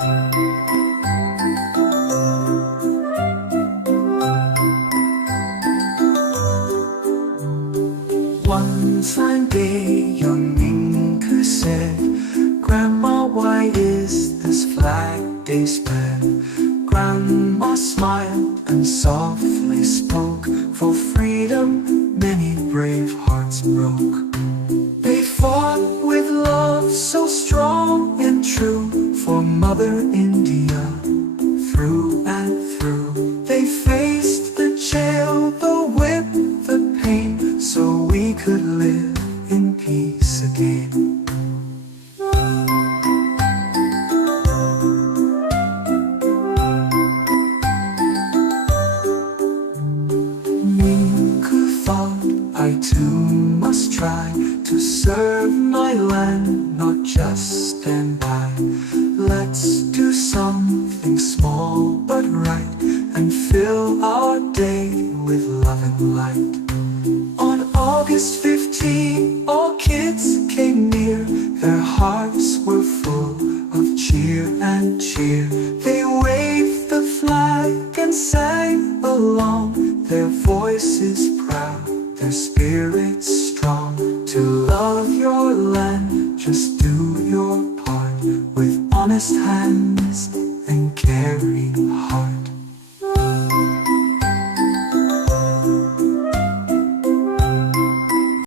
One fine day, young Minku said, "Grandma, why is this flag day spread?" Grandma smiled and softly spoke, "For freedom many brave hearts broke. They fought with love so strong and true for Mother India through and through. They faced the jail, the whip, the pain, so we could live in peace again." Minku thought, "I too must try to serve my land, not just stand by. Let's do something small but right, and fill our day with love and light." On August 15, all kids came near. Their hearts were full of cheer and cheer. They waved the flag and sang along, their voices proud, their spirits strong. To love your land, just do your part, with honest hands and caring heart.